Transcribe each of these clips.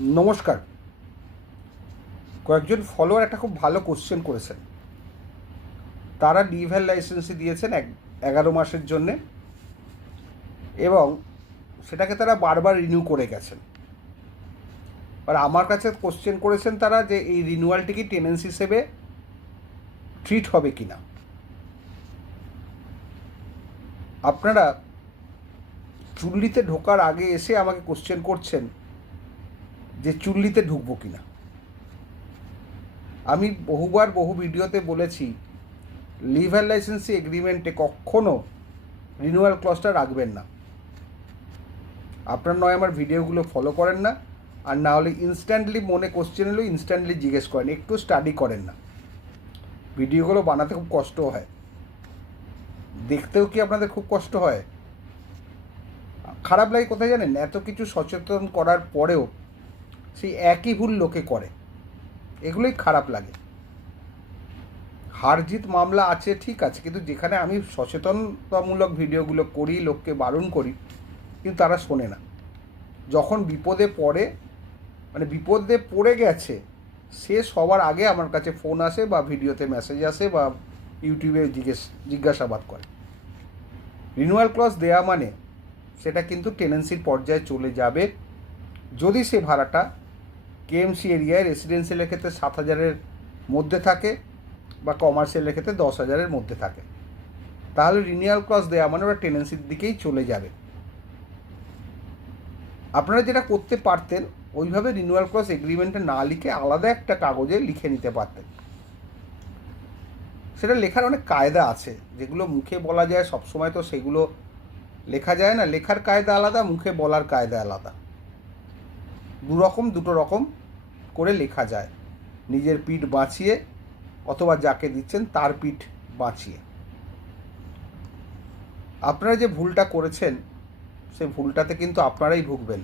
নমস্কার। কয়েকজন ফলোয়ার একটা খুব ভালো কোশ্চেন করেছেন। তারা লিভ্যাল লাইসেন্সই দিয়েছেন 11 মাসের জন্যে, এবং সেটাকে তারা বারবার রিনিউ করে গেছেন। আর আমার কাছে কোশ্চেন করেছেন তারা যে এই রিনিউয়ালটি কি টেনেন্সি হিসেবে ট্রিট হবে কি না। আপনারা চুল্লিতে ঢোকার আগে এসে আমাকে কোশ্চেন করছেন যে চুল্লিতে ঢুকবো কি না। আমি বহুবার বহু ভিডিওতে বলেছি, লিভ্যাল লাইসেন্সি এগ্রিমেন্টে কখনও রিনিউয়াল ক্লজটা রাখবেন না। আপনার নয় আমার ভিডিওগুলো ফলো করেন না, আর না হলে ইনস্ট্যান্টলি মনে কোশ্চেন এলেও ইনস্ট্যান্টলি জিজ্ঞেস করেন, একটু স্টাডি করেন না। ভিডিওগুলো বানাতে খুব কষ্ট হয়, দেখতেও কি আপনাদের খুব কষ্ট হয়? খারাপ লাগে কোথায় জানেন? এত কিছু সচেতন করার পরেও সেই একই ভুল লোকে করে, এগুলোই খারাপ লাগে। হার জিত মামলা আছে ঠিক আছে, কিন্তু যেখানে আমি সচেতনতামূলক ভিডিওগুলো করি, লোককে বারণ করি, কিন্তু তারা শোনে না। যখন বিপদে পড়ে, মানে বিপদে পড়ে গেছে, সে সবার আগে আমার কাছে ফোন আসে বা ভিডিওতে মেসেজ আসে বা ইউটিউবে জিজ্ঞাসাবাদ করে। রিনিউয়াল ক্লজ দেয়া মানে সেটা কিন্তু টেনেন্সির পর্যায়ে চলে যাবে যদি সে ভাড়াটা কেএমসি এরিয়ায় রেসিডেন্সিয়ালের ক্ষেত্রে 7,000-এর মধ্যে থাকে বা কমার্শিয়ালের ক্ষেত্রে 10,000-এর মধ্যে থাকে। তাহলে রিনিউয়াল ক্লজ দেওয়া মানে ওরা টেনেন্সির দিকেই চলে যাবে। আপনারা যেটা করতে পারতেন, ওইভাবে রিনিউয়াল ক্লজ এগ্রিমেন্টে না লিখে আলাদা একটা কাগজে লিখে নিতে পারতেন। সেটা লেখার অনেক কায়দা আছে, যেগুলো মুখে বলা যায় সবসময় তো সেগুলো লেখা যায় না। লেখার কায়দা আলাদা, মুখে বলার কায়দা আলাদা। দুটো রকম করে লেখা যায়, নিজের পিঠ বাঁচিয়ে অথবা যাকে দিচ্ছেন তার পিঠ বাঁচিয়ে। আপনারা যে ভুলটা করেছেন সেই ভুলটাতে কিন্তু আপনারাই ভুগবেন।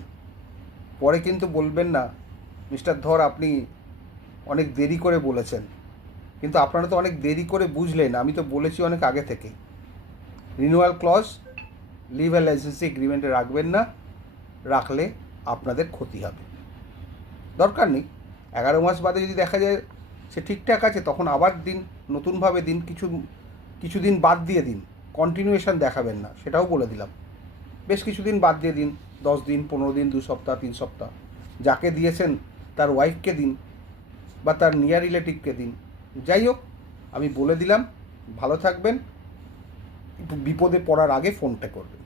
পরে কিন্তু বলবেন না, মিস্টার ধর আপনি অনেক দেরি করে বলেছেন। কিন্তু আপনারা তো অনেক দেরি করে বুঝলেন, আমি তো বলেছি অনেক আগে থেকেই। রিনিউয়াল ক্লজ লিভ্যাল লাইসেন্সি এগ্রিমেন্টে রাখবেন না, রাখলে আপনাদের ক্ষতি হবে। দরকার নেই। 11 মাস বাদে যদি দেখা যায় সে ঠিকঠাক আছে, তখন আবার দিন, নতুনভাবে দিন, কিছুদিন বাদ দিয়ে দিন। কন্টিনিউয়েশন দেখাবেন না, সেটাও বলে দিলাম। বেশ কিছুদিন বাদ দিয়ে দিন, 10 দিন, 15 দিন, 2 সপ্তাহ, 3 সপ্তাহ। যাকে দিয়েছেন তার ওয়াইফকে দিন বা তার নিয়ার রিলেটিভকে দিন। যাই হোক, আমি বলে দিলাম। ভালো থাকবেন। বিপদে পড়ার আগে ফোনটা করবেন।